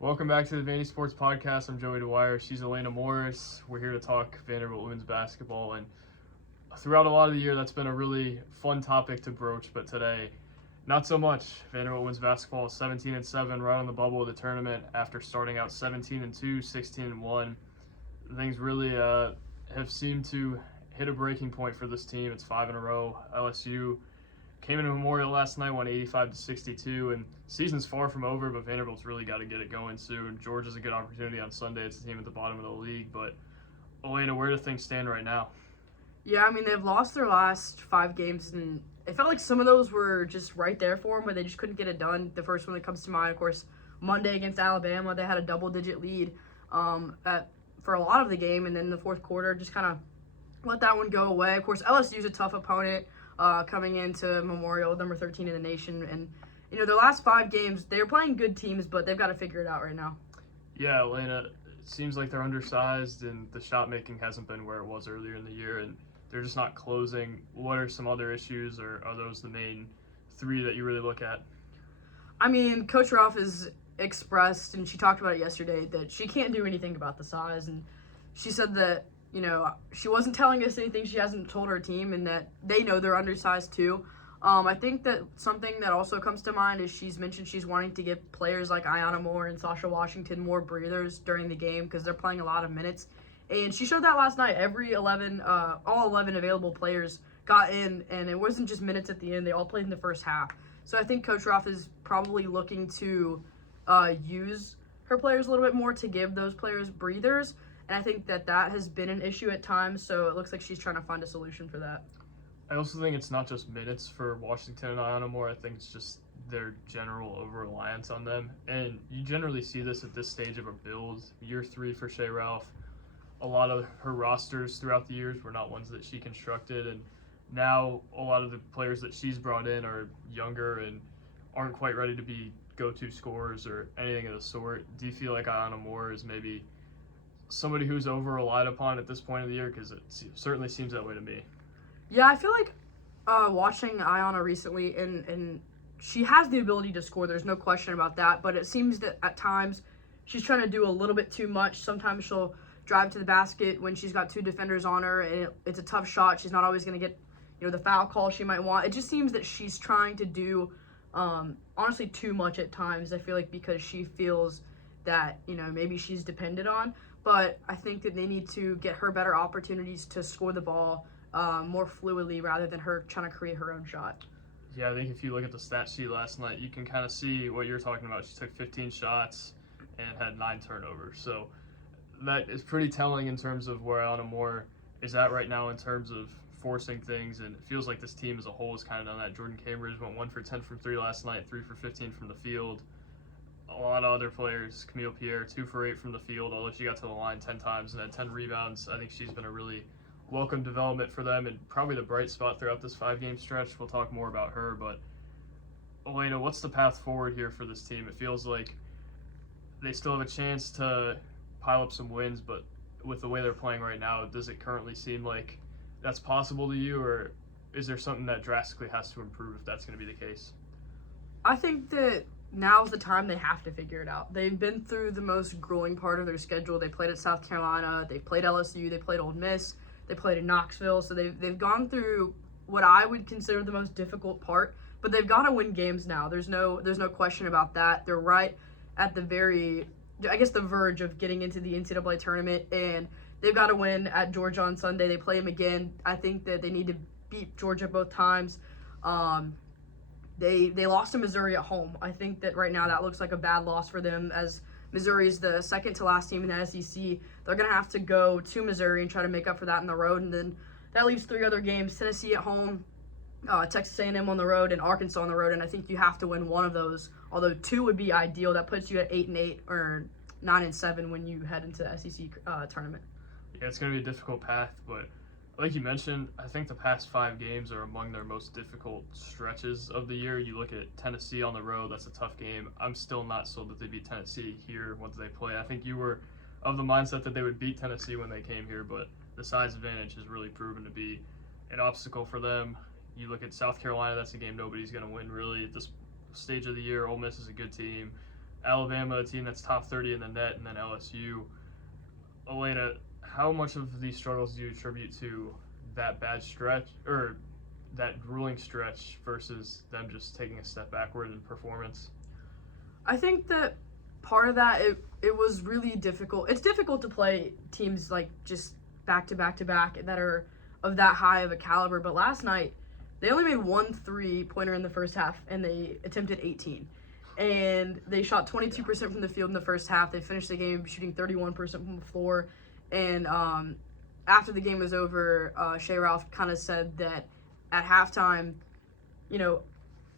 Welcome back to the Vandy Sports Podcast. I'm Joey Dwyer. She's Elena Morris. We're here to talk Vanderbilt women's basketball. And throughout a lot of the year, that's been a really fun topic to broach. But today, not so much. Vanderbilt women's basketball is 17-7, right on the bubble of the tournament after starting out 17-2, 16-1. Things really have seemed to hit a breaking point for this team. It's 5 in a row. LSU came into Memorial last night, won 85-62, and season's far from over, but Vanderbilt's really got to get it going soon. Georgia's a good opportunity on Sunday. It's a team at the bottom of the league, but Elena, where do things stand right now? Yeah, I mean, they've lost their last 5 games, and it felt like some of those were just right there for them, but they just couldn't get it done. The first one that comes to mind, of course, Monday against Alabama, they had a double-digit lead for a lot of the game, and then the fourth quarter just kind of let that one go away. Of course, LSU's a tough opponent coming into Memorial, number 13 in the nation, and their last 5 games, they're playing good teams, but they've got to figure it out right now. Yeah, Elena, it seems like they're undersized, and the shot making hasn't been where it was earlier in the year, and they're just not closing. What are some other issues, or are those the main 3 that you really look at? I mean, Coach Ruff has expressed, and she talked about it yesterday, that she can't do anything about the size, and she said that she wasn't telling us anything she hasn't told her team, and that they know they're undersized too. I think that something that also comes to mind is she's mentioned she's wanting to give players like Ayanna Moore and Sasha Washington more breathers during the game because they're playing a lot of minutes. And she showed that last night. All 11 available players got in, and it wasn't just minutes at the end. They all played in the first half. So I think Coach Ruff is probably looking to use her players a little bit more to give those players breathers. And I think that has been an issue at times, so it looks like she's trying to find a solution for that. I also think it's not just minutes for Washington and Ayanna Moore. I think it's just their general over-reliance on them. And you generally see this at this stage of a build. Year 3 for Shea Ralph. A lot of her rosters throughout the years were not ones that she constructed. And now a lot of the players that she's brought in are younger and aren't quite ready to be go-to scorers or anything of the sort. Do you feel like Ayanna Moore is maybe somebody who's over-relied upon at this point of the year? Because it certainly seems that way to me. Yeah, I feel like watching Ayanna recently, and she has the ability to score. There's no question about that. But it seems that at times she's trying to do a little bit too much. Sometimes she'll drive to the basket when she's got 2 defenders on her, and it's a tough shot. She's not always going to get the foul call she might want. It just seems that she's trying to do honestly too much at times. I feel like because she feels that maybe she's depended on. But I think that they need to get her better opportunities to score the ball more fluidly rather than her trying to create her own shot. Yeah, I think if you look at the stat sheet last night, you can kind of see what you're talking about. She took 15 shots and had 9 turnovers. So that is pretty telling in terms of where Ayanna Moore is at right now in terms of forcing things. And it feels like this team as a whole has kind of done that. Jordan Cambridge went 1 for 10 from 3 last night, 3 for 15 from the field. A lot of other players, Camille Pierre, 2 for 8 from the field, although she got to the line 10 times and had 10 rebounds. I think she's been a really welcome development for them and probably the bright spot throughout this 5-game stretch. We'll talk more about her, but Elena, what's the path forward here for this team? It feels like they still have a chance to pile up some wins, but with the way they're playing right now, does it currently seem like that's possible to you, or is there something that drastically has to improve if that's going to be the case? I think that now's the time they have to figure it out. They've been through the most grueling part of their schedule. They played at South Carolina, they played LSU, they played Ole Miss, they played in Knoxville, so they've gone through what I would consider the most difficult part, but they've got to win games now. There's no question about that. They're right at the verge of getting into the NCAA tournament, and they've got to win at Georgia on Sunday. They play them again. I think that they need to beat Georgia both times. They lost to Missouri at home. I think that right now that looks like a bad loss for them, as Missouri is the second to last team in the SEC. They're going to have to go to Missouri and try to make up for that on the road, and then that leaves 3 other games: Tennessee at home, Texas A&M on the road, and Arkansas on the road. And I think you have to win one of those, although 2 would be ideal. That puts you at 8-8 or 9-7 when you head into the SEC tournament. Yeah, it's going to be a difficult path, but like you mentioned, I think the past 5 games are among their most difficult stretches of the year. You look at Tennessee on the road, that's a tough game. I'm still not sold that they beat Tennessee here once they play. I think you were of the mindset that they would beat Tennessee when they came here, but the size advantage has really proven to be an obstacle for them. You look at South Carolina, that's a game nobody's going to win really at this stage of the year. Ole Miss is a good team. Alabama, a team that's top 30 in the net, and then LSU. Elena, how much of these struggles do you attribute to that bad stretch or that grueling stretch versus them just taking a step backward in performance? I think that part of that, it was really difficult. It's difficult to play teams like just back to back to back that are of that high of a caliber. But last night, they only made 1 3-pointer in the first half, and they attempted 18. And they shot 22% from the field in the first half. They finished the game shooting 31% from the floor. And after the game was over, Shea Ralph kind of said that at halftime, you know,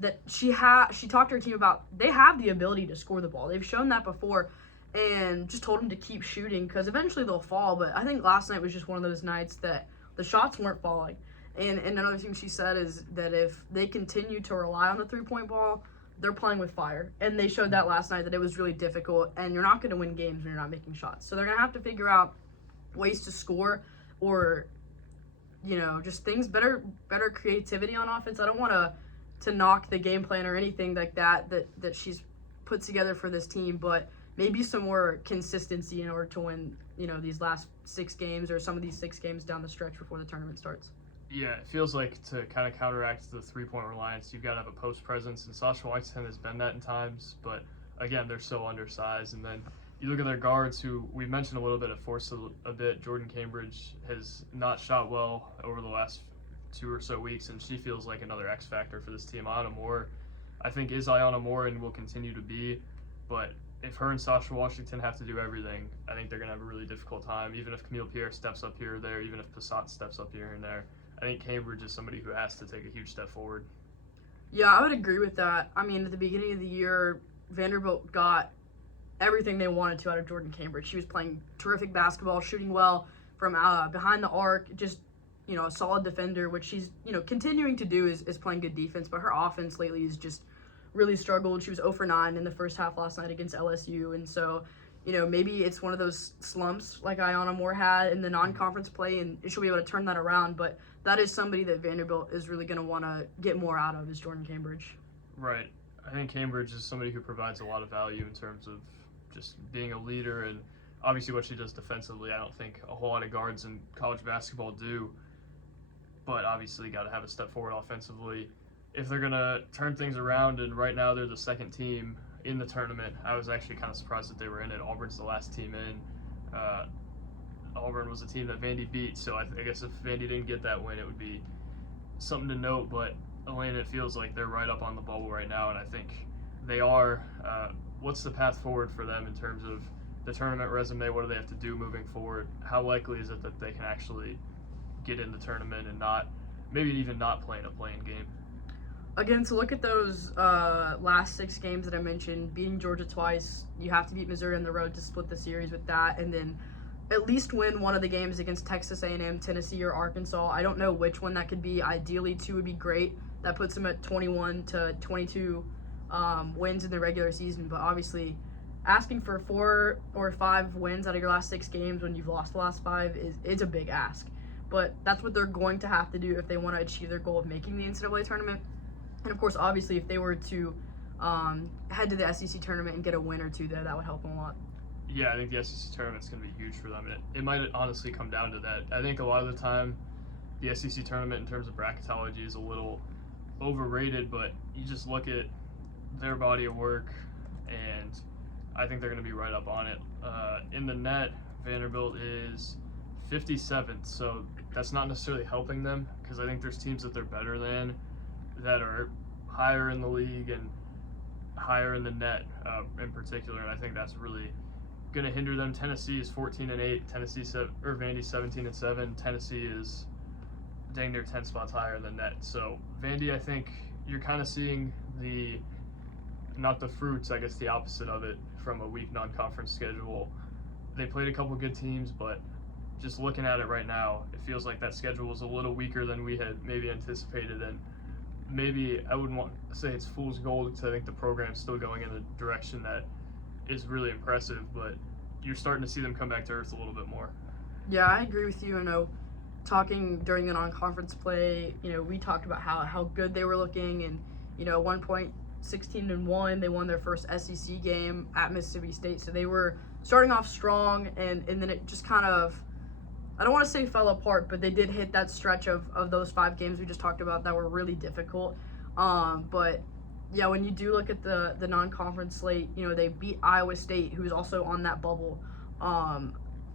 that she talked to her team about they have the ability to score the ball. They've shown that before, and just told them to keep shooting because eventually they'll fall. But I think last night was just one of those nights that the shots weren't falling. And another thing she said is that if they continue to rely on the three-point ball, they're playing with fire. And they showed that last night that it was really difficult, and you're not going to win games when you're not making shots. So they're going to have to figure out ways to score or, you know, just things, better creativity on offense. I don't want to knock the game plan or anything like that she's put together for this team, but maybe some more consistency in order to win, you know, these last 6 games or some of these 6 games down the stretch before the tournament starts. Yeah, it feels like to kind of counteract the three-point reliance, you've got to have a post presence, and Sasha Whiteson has been that in times, but again, they're so undersized. And then you look at their guards, who we mentioned a little bit at Force a bit. Jordan Cambridge has not shot well over the last 2 or so weeks, and she feels like another X factor for this team. Ayana Moore, I think, is Ayana Moore and will continue to be, but if her and Sasha Washington have to do everything, I think they're going to have a really difficult time, even if Camille Pierre steps up here or there, even if Passat steps up here and there. I think Cambridge is somebody who has to take a huge step forward. Yeah, I would agree with that. I mean, at the beginning of the year, Vanderbilt got everything they wanted to out of Jordan Cambridge. She was playing terrific basketball, shooting well from behind the arc, just, you know, a solid defender, which she's, you know, continuing to do is playing good defense, but her offense lately has just really struggled. She was 0 for 9 in the first half last night against LSU, and so, you know, maybe it's one of those slumps like Ayana Moore had in the non-conference play, and she'll be able to turn that around, but that is somebody that Vanderbilt is really going to want to get more out of, is Jordan Cambridge. Right. I think Cambridge is somebody who provides a lot of value in terms of just being a leader, and obviously what she does defensively, I don't think a whole lot of guards in college basketball do, but obviously got to have a step forward offensively if they're going to turn things around. And right now they're the second team in the tournament. I was actually kind of surprised that they were in it. Auburn's the last team in. Auburn was a team that Vandy beat, so I guess if Vandy didn't get that win, it would be something to note. But Elena, it feels like they're right up on the bubble right now, and I think they are. What's the path forward for them in terms of the tournament resume? What do they have to do moving forward? How likely is it that they can actually get in the tournament and maybe even not play in a playing game? Again, to look at those last 6 games that I mentioned, beating Georgia twice, you have to beat Missouri on the road to split the series with that, and then at least win one of the games against Texas A&M, Tennessee, or Arkansas. I don't know which one that could be. Ideally, 2 would be great. That puts them at 21 to 22 wins in the regular season, but obviously asking for 4 or 5 wins out of your last 6 games when you've lost the last 5 is a big ask. But that's what they're going to have to do if they want to achieve their goal of making the NCAA tournament. And of course, obviously, if they were to head to the SEC tournament and get a win or 2 there, that would help them a lot. Yeah, I think the SEC tournament's going to be huge for them. And it might honestly come down to that. I think a lot of the time, the SEC tournament in terms of bracketology is a little overrated, but you just look at their body of work, and I think they're going to be right up on it. In the net, Vanderbilt is 57th, so that's not necessarily helping them because I think there's teams that they're better than that are higher in the league and higher in the net in particular, and I think that's really going to hinder them. Tennessee is 14-8. Vandy's 17-7. Tennessee is dang near 10 spots higher than net. So Vandy, I think you're kind of seeing not the fruits, I guess the opposite of it from a weak non-conference schedule. They played a couple good teams, but just looking at it right now, it feels like that schedule was a little weaker than we had maybe anticipated, and maybe I wouldn't want to say it's fool's gold because I think the program's still going in the direction that is really impressive, but you're starting to see them come back to earth a little bit more. Yeah, I agree with you. I know talking during the non-conference play, you know, we talked about how good they were looking, and, you know, at one point 16-1. They won their first SEC game at Mississippi State, so they were starting off strong, and then it just kind of, I don't want to say fell apart, but they did hit that stretch of those 5 games we just talked about that were really difficult. But yeah, when you do look at the non-conference slate, they beat Iowa State, who's also on that bubble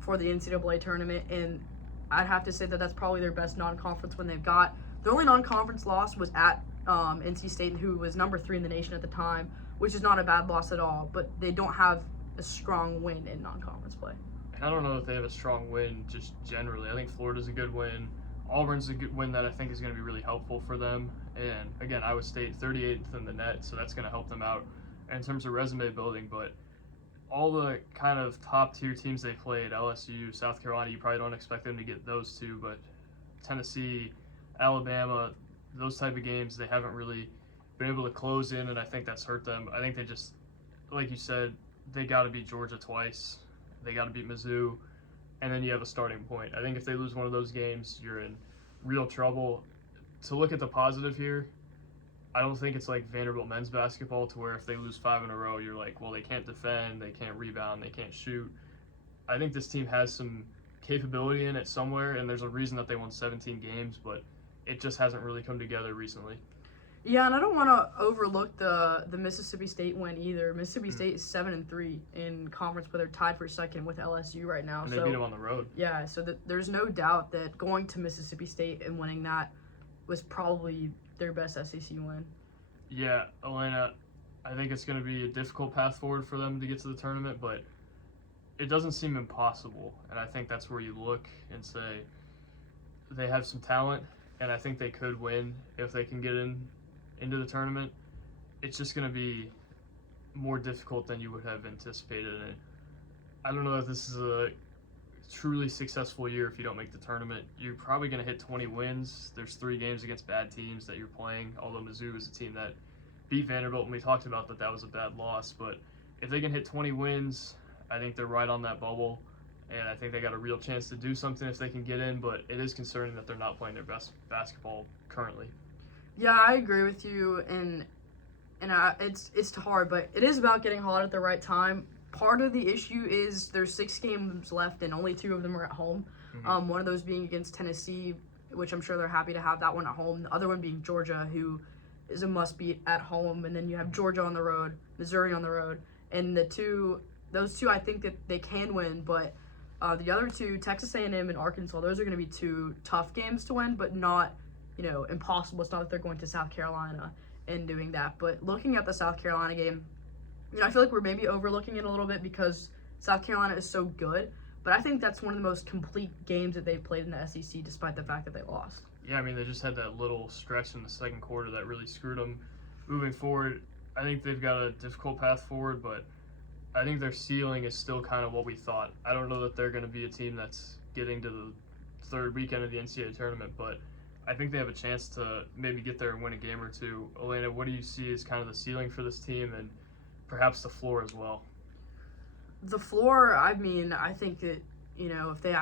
for the NCAA tournament, and I'd have to say that that's probably their best non-conference win they've got. Their only non-conference loss was at NC State, who was number 3 in the nation at the time, which is not a bad loss at all, but they don't have a strong win in non-conference play. I don't know if they have a strong win just generally. I think Florida's a good win. Auburn's a good win that I think is going to be really helpful for them. And again, Iowa State 38th in the net, so that's going to help them out in terms of resume building. But all the kind of top tier teams they played, LSU, South Carolina, you probably don't expect them to get those 2, but Tennessee, Alabama, those type of games, they haven't really been able to close in, and I think that's hurt them. I think they just, like you said, they got to beat Georgia twice. They got to beat Mizzou, and then you have a starting point. I think if they lose one of those games, you're in real trouble. To look at the positive here, I don't think it's like Vanderbilt men's basketball to where if they lose 5 in a row, you're like, well, they can't defend, they can't rebound, they can't shoot. I think this team has some capability in it somewhere, and there's a reason that they won 17 games, but it just hasn't really come together recently. Yeah, and I don't want to overlook the Mississippi State win either. Mississippi State is 7-3 in conference, but they're tied for second with LSU right now. And they beat them on the road. Yeah, so there's no doubt that going to Mississippi State and winning that was probably their best SEC win. Yeah, Elena, I think it's going to be a difficult path forward for them to get to the tournament, but it doesn't seem impossible. And I think that's where you look and say they have some talent, and I think they could win if they can get into the tournament. It's just going to be more difficult than you would have anticipated. And I don't know if this is a truly successful year if you don't make the tournament. You're probably going to hit 20 wins. There's 3 games against bad teams that you're playing, although Mizzou is a team that beat Vanderbilt, and we talked about that was a bad loss. But if they can hit 20 wins, I think they're right on that bubble, and I think they got a real chance to do something if they can get in, but it is concerning that they're not playing their best basketball currently. Yeah, I agree with you, and it's hard, but it is about getting hot at the right time. Part of the issue is there's 6 games left, and only 2 of them are at home. Mm-hmm. One of those being against Tennessee, which I'm sure they're happy to have that one at home. The other one being Georgia, who is a must-beat at home, and then you have Georgia on the road, Missouri on the road, and those two I think that they can win, but the other 2, Texas A&M and Arkansas, those are going to be 2 tough games to win, but not impossible. It's not that they're going to South Carolina and doing that. But looking at the South Carolina game, I feel like we're maybe overlooking it a little bit because South Carolina is so good. But I think that's one of the most complete games that they've played in the SEC, despite the fact that they lost. Yeah, I mean, they just had that little stretch in the second quarter that really screwed them. Moving forward, I think they've got a difficult path forward, but I think their ceiling is still kind of what we thought. I don't know that they're going to be a team that's getting to the 3rd weekend of the NCAA tournament, but I think they have a chance to maybe get there and win a game or 2. Elena, what do you see as kind of the ceiling for this team and perhaps the floor as well? The floor, I mean, I think that, if they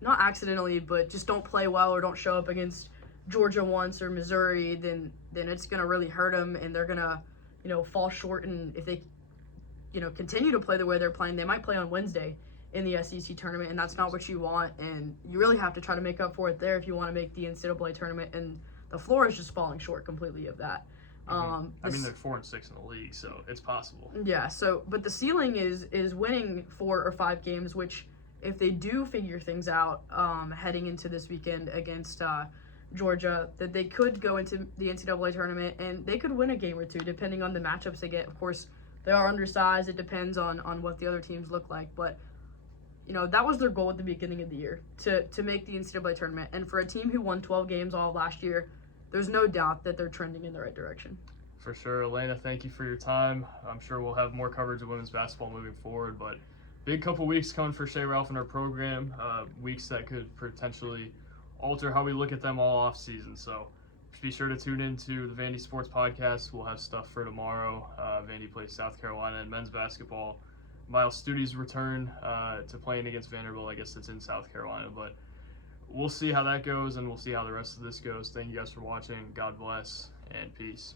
not accidentally, but just don't play well or don't show up against Georgia once or Missouri, then it's going to really hurt them, and they're going to, fall short. And if they, continue to play the way they're playing, they might play on Wednesday in the SEC tournament, and that's not what you want, and you really have to try to make up for it there if you want to make the NCAA tournament, and the floor is just falling short completely of that. I mean, they're 4-6 in the league, so it's possible. Yeah, but the ceiling is winning 4 or 5 games, which if they do figure things out heading into this weekend against Georgia, that they could go into the NCAA tournament, and they could win a game or 2 depending on the matchups they get. Of course, they are undersized. It depends on what the other teams look like, but that was their goal at the beginning of the year, to make the NCAA tournament. And for a team who won 12 games all of last year, there's no doubt that they're trending in the right direction. For sure. Elena, thank you for your time. I'm sure we'll have more coverage of women's basketball moving forward, but big couple weeks coming for Shea Ralph and our program, weeks that could potentially alter how we look at them all off season. So be sure to tune into the Vandy Sports Podcast. We'll have stuff for tomorrow. Vandy plays South Carolina in men's basketball. Miles Studi's return to playing against Vanderbilt. I guess it's in South Carolina, but we'll see how that goes, and we'll see how the rest of this goes. Thank you guys for watching. God bless, and peace.